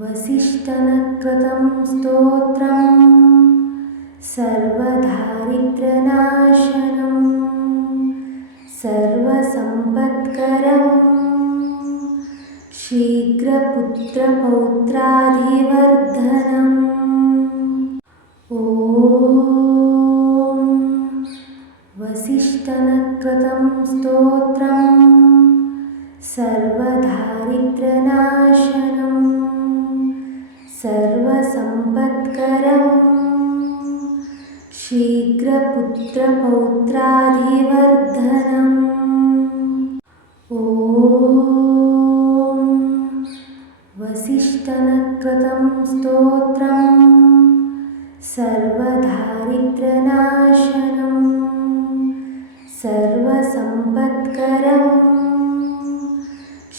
वसिष्ठनकृतं स्तोत्रं सर्वधारिद्र्यनाशनं सर्वसम्पत्करं शीघ्रपुत्रपौत्राधिवर्धनम् ॐ वसिष्ठनकृतं स्तोत्रम् शीघ्रपुत्रपौत्राधिवर्धनम् ॐ वसिष्ठनकृतं स्तोत्रं सर्वधारिद्र्यनाशनं सर्वसम्पत्करम्।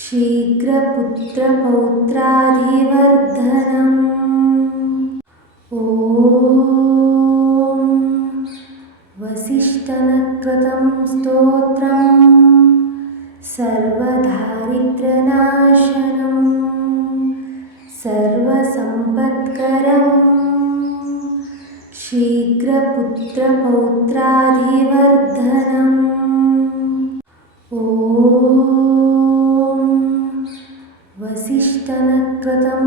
शीघ्रपुत्रपौत्राधिवर्धनम् वसिष्ठनकृतं स्तोत्रं। सर्वधारिद्र्यनाशनं सर्वसम्पत्करं। शीघ्रपुत्रपौत्राधिवर्धनम् ॐ वसिष्ठनकृतं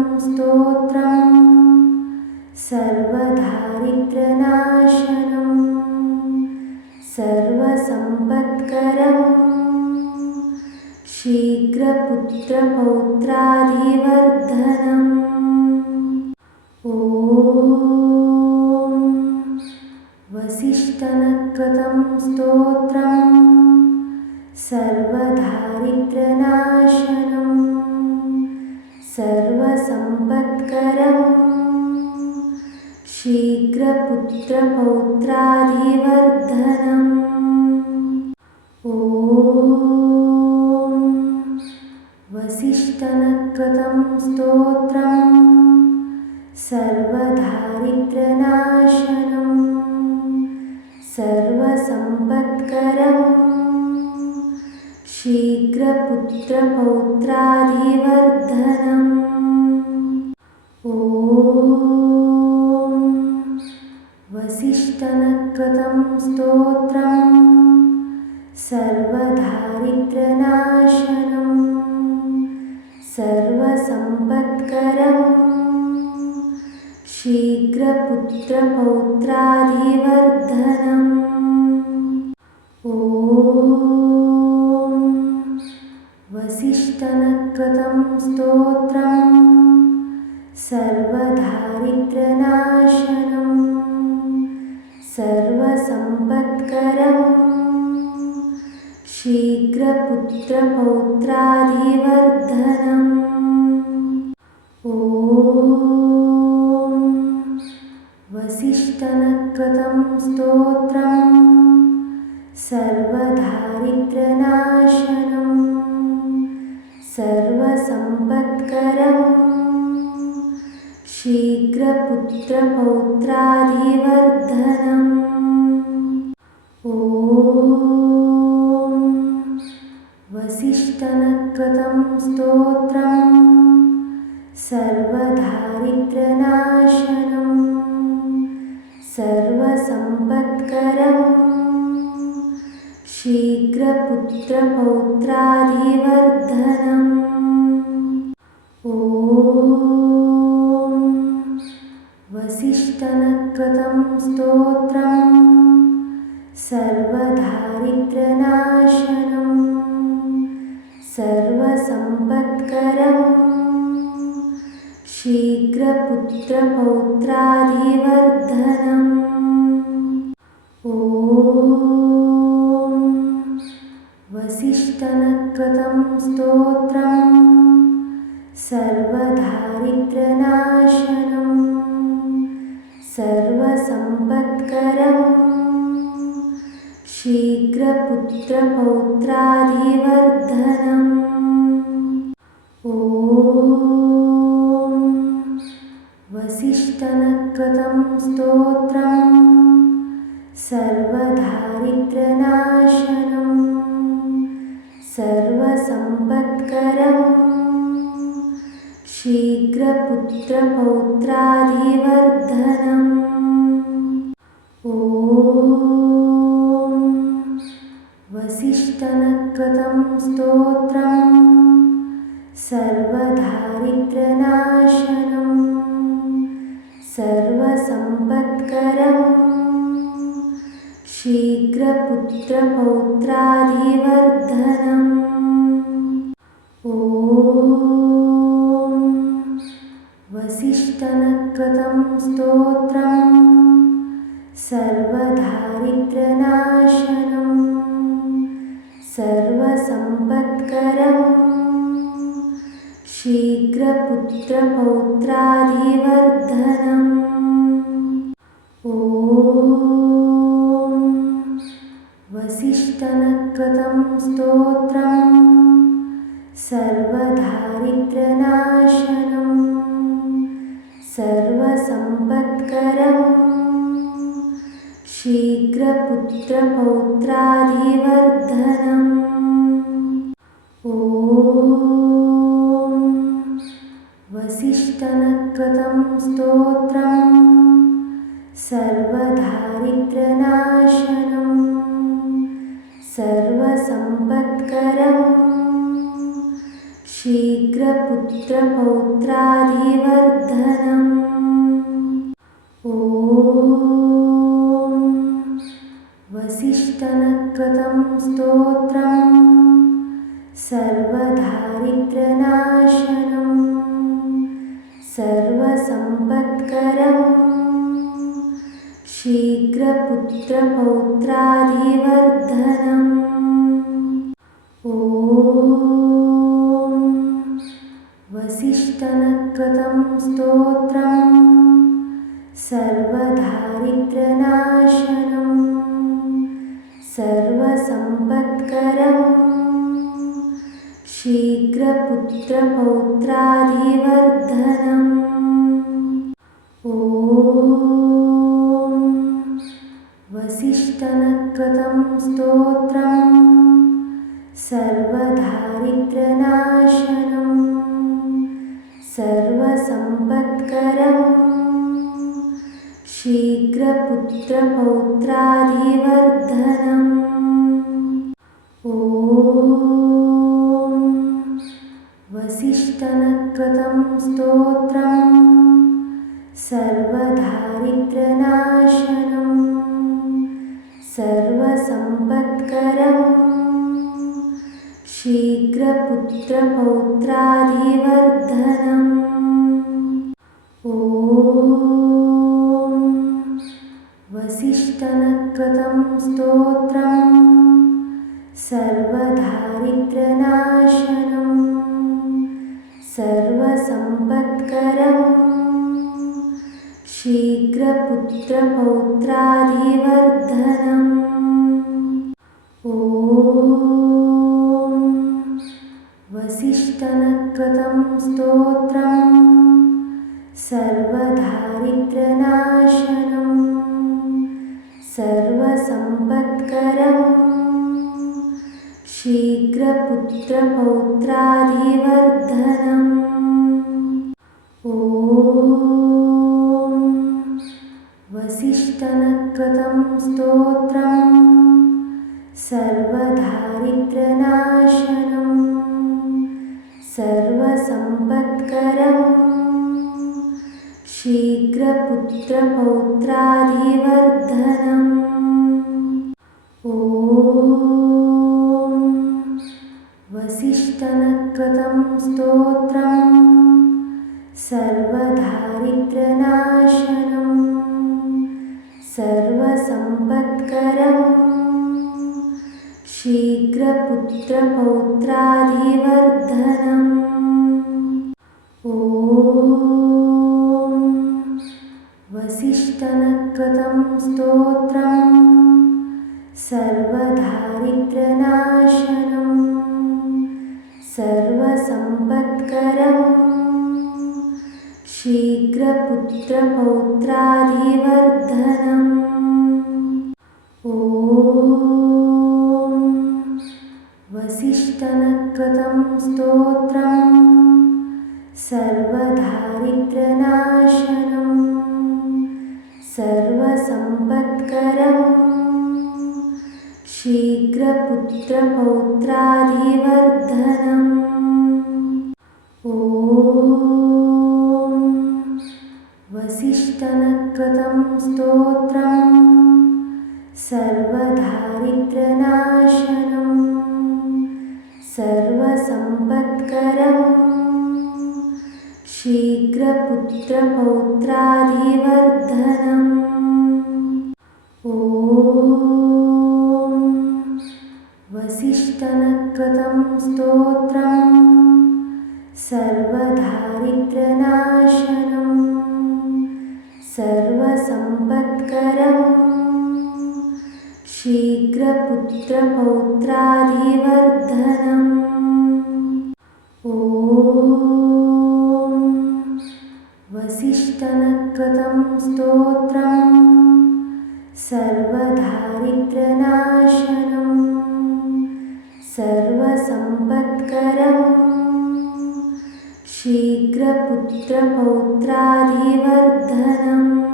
शीघ्रपुत्रपौत्राधिवर्धनम् ॐ वसिष्ठनकृतं स्तोत्रं सर्वधारिद्र्यनाशनं सर्वसम्पत्करं शीघ्रपुत्रपौत्राधिवर्धनम् ॐ वसिष्ठनकृतं स्तोत्रं सर्वधारिद्र्यनाशनं सर्वसम्पत्करं शीघ्रपुत्रपौत्राधिवर्धनम् सर्वसम्पत्करं शीघ्रपुत्रपौत्राधिवर्धनम् ॐ वसिष्ठनकृतं स्तोत्रं सर्वधारिद्र्यनाशनं सर्वसम्पत्करं शीघ्रपुत्रपौत्राधिवर्धनम् स्तोत्रं सर्वधारिद्र्यनाशनं सर्वसम्पत्करं शीघ्रपुत्रपौत्राधिवर्धनम् शीघ्रपुत्रपौत्राधिवर्धनम् ॐ वसिष्ठनकृतं स्तोत्रं सर्वधारिद्र्यनाशनं सर्वसम्पत्करं शीघ्रपुत्रपौत्राधिवर्धनम् शीघ्रपुत्रपौत्रादिवर्धनम्। ॐ वसिष्ठनकृतं स्तोत्रम् सर्वदारिद्र्यनाशनम् सर्वसम्पत्करम्। शीघ्रपुत्रपौत्रादिवर्धनम् सर्वदारिद्र्यनाशनम् सर्वसम्पत्करम् शीघ्रपुत्रपौत्रादिवर्धनम् ॐ वसिष्ठनकृतं स्तोत्रम् सर्वदारिद्र्यनाशनम् सर्वसम्पत्करम् शीघ्रपुत्रपौत्रादिवर्धनम् ॐ वसिष्ठनकृतं स्तोत्रम्। सर्वदारिद्र्यनाशनम् सर्वसम्पत्करम्। शीघ्रपुत्रपौत्रादिवर्धनम् ॐ वसिष्ठनकृतं स्तोत्रम् सर्वदारिद्र्यनाशनम् सर्वसम्पत्करम् शीघ्रपुत्रपौत्रादिवर्धनम् शीघ्रपुत्रपौत्रादिवर्धनम् ॐ वसिष्ठनकृतं स्तोत्रम्। सर्वदारिद्र्यनाशनम् सर्वसम्पत्करम्। शीघ्रपुत्रपौत्रादिवर्धनम्। ॐ वसिष्ठनकृतं स्तोत्रम् सर्वदारिद्र्यनाशनम् सर्वसम्पत्करम् शीघ्रपुत्रपौत्रादिवर्धनम् शीघ्रपुत्रपौत्रादिवर्धनम् ॐ वसिष्ठनकृतं स्तोत्रम् सर्वदारिद्र्यनाशनम् सर्वसम्पत्करम्। शीघ्रपुत्रपौत्रादिवर्धनम् शीघ्रपुत्रपौत्रादिवर्धनम् ॐ वसिष्ठनकृतं स्तोत्रम् सर्वदारिद्र्यनाशनम् सर्वसम्पत्करम्। शीघ्रपुत्रपौत्रादिवर्धनम् सर्वदारिद्र्यनाशनम् सर्वसम्पत्करम् शीघ्रपुत्रपौत्रादिवर्धनम् ॐ वसिष्ठनकृतं स्तोत्रम् सर्वसम्पत्करम् शीघ्रपुत्रपौत्रादिवर्धनम्। ॐ वसिष्ठनकृतं स्तोत्रम्। सर्वदारिद्र्यनाशनम् सर्वसम्पत्करम्। शीघ्रपुत्रपौत्रादिवर्धनम् ॐ वसिष्ठनकृतं स्तोत्रम् सर्वदारिद्र्यनाशनम् सर्वसम्पत्करम् शीघ्रपुत्रपौत्रादिवर्धनम्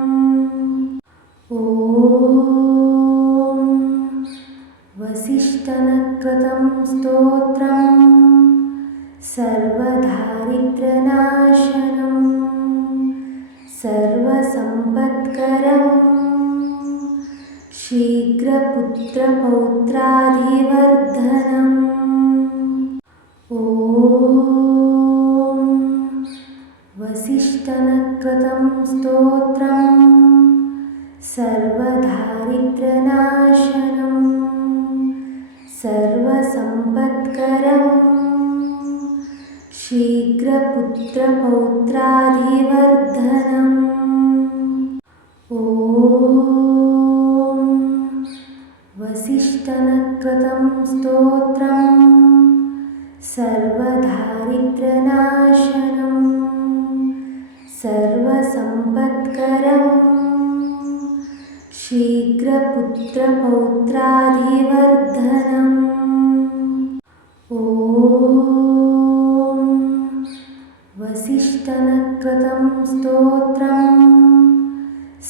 शीघ्रपुत्रपौत्रादिवर्धनम् ॐ वसिष्ठनकृतं स्तोत्रम्। सर्वदारिद्र्यनाशनम् सर्वसम्पत्करम्। शीघ्रपुत्रपौत्रादिवर्धनम्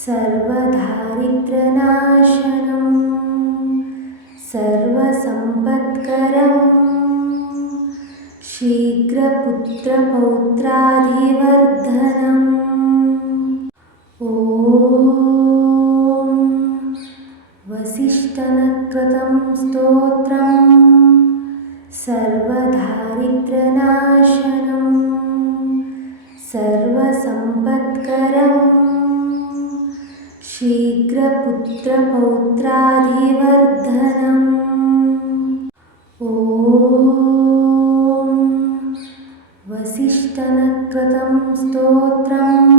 सर्वदारिद्र्यनाशनम् सर्वसम्पत्करम् शीघ्रपुत्रपौत्रादिवर्धनम् शीघ्रपुत्रपौत्रादिवर्धनम् ॐ वसिष्ठनकृतं स्तोत्रम्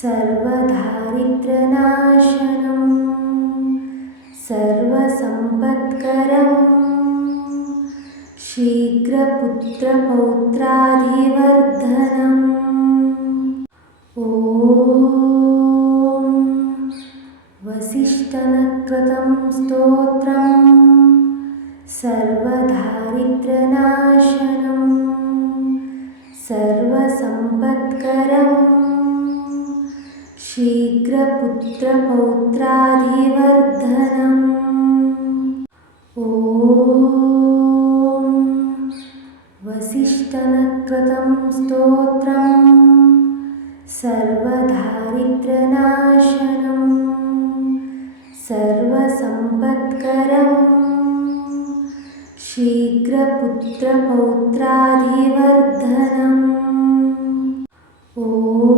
सर्वदारिद्र्यनाशनम् सर्वसम्पत्करम्। शीघ्रपुत्रपौत्रादिवर्धनम् शीघ्रपुत्रपौत्रादिवर्धनम् ॐ वसिष्ठनकृतं स्तोत्रम्। सर्वदारिद्र्यनाशनम् सर्वसम्पत्करम्। शीघ्रपुत्रपौत्रादिवर्धनम्। ॐ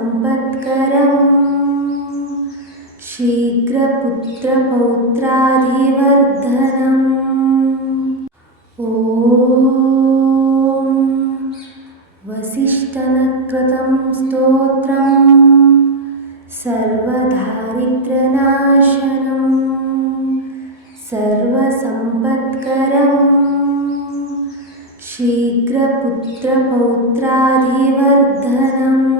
सम्पत्करम्। शीघ्रपुत्रपौत्राधिवर्धनम् ॐ वसिष्ठनकृतं स्तोत्रं सर्वधारिद्र्यनाशनं सर्वसम्पत्करम्। शीघ्रपुत्रपौत्राधिवर्धनम्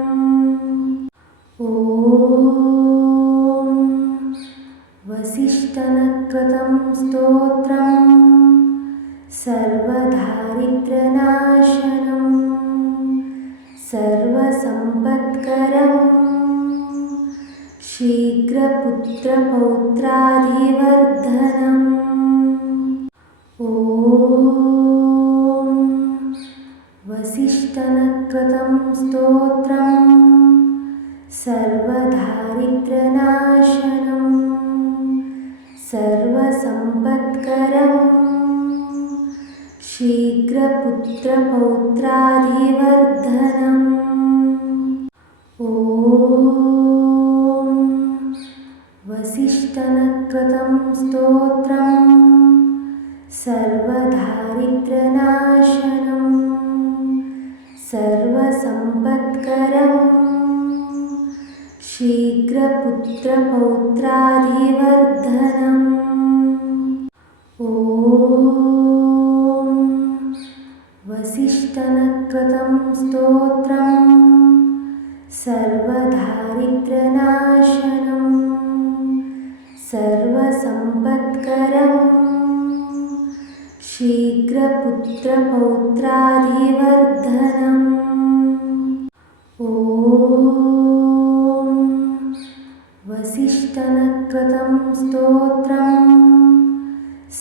शीघ्रपुत्रपौत्रादिवर्धनम् ॐ वसिष्ठनकृतं स्तोत्रम्। सर्वदारिद्र्यनाशनम् सर्वसम्पत्करम्। शीघ्रपुत्रपौत्रादिवर्धनम् वसिष्ठनकृतं स्तोत्रम्। सर्वदारिद्र्यनाशनम् सर्वसम्पत्करम्। शीघ्रपुत्रपौत्रादिवर्धनम् ॐ वसिष्ठनकृतं स्तोत्रम्। सर्वदारिद्र्यनाशनम् सर्वसम्पत्करम् शीघ्रपुत्रपौत्रादिवर्धनम्। ॐ वसिष्ठनकृतं स्तोत्रम्।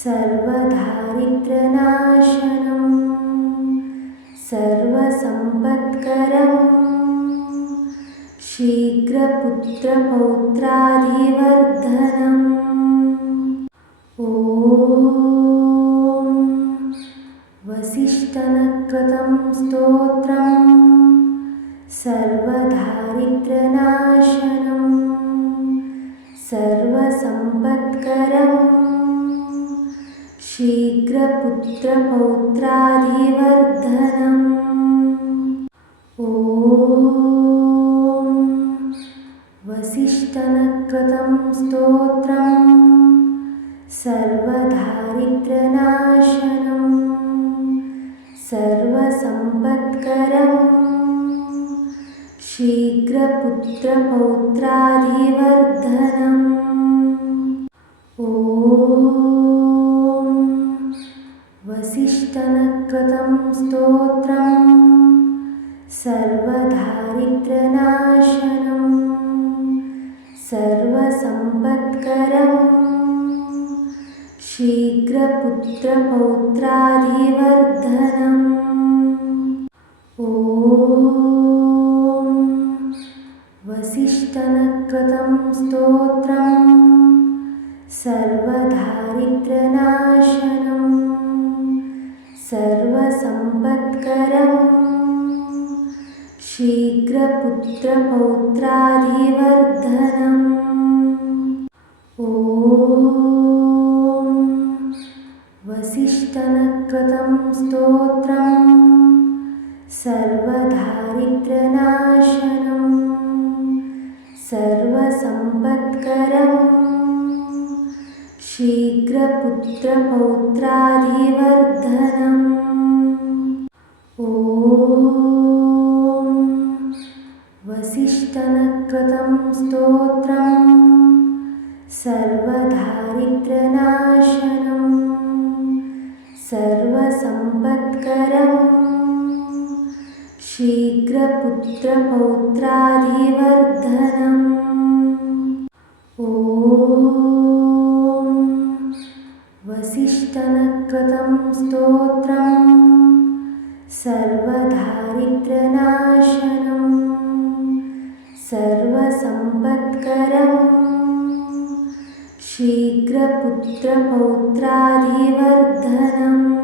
सर्वदारिद्र्यनाशनम् सर्वसम्पत्करम्। शीघ्रपुत्रपौत्रादिवर्धनम् वसिष्ठनकृतं स्तोत्रम् सर्वदारिद्र्यनाशनम् सर्वसम्पत्करम् शीघ्रपुत्रपौत्रादिवर्धनम् ॐ वसिष्ठनकृतं स्तोत्रम् शीघ्रपुत्रपौत्रादिवर्धनम् ॐ वसिष्ठनकृतं स्तोत्रम् सर्वदारिद्र्यनाशनम् सर्वसम्पत्करम्। शीघ्रपुत्रपौत्रादिवर्धनम् सर्वसम्पत्करम् शीघ्रपुत्रपौत्रादिवर्धनम् ॐ वसिष्ठनकृतं स्तोत्रम् सर्वदारिद्र्यनाशनम् सर्वसम्पत्करम् शीघ्रपुत्रपौत्रादिवर्धनम्। ॐ वसिष्ठनकृतं स्तोत्रम्। सर्वदारिद्र्यनाशनम् सर्वसम्पत्करम्। शीघ्रपुत्रपौत्रादिवर्धनम् ॐ वसिष्ठनकृतं स्तोत्रम् सर्वदारिद्र्यनाशनम् सर्वसम्पत्करम् शीघ्रपुत्रपौत्रादिवर्धनम्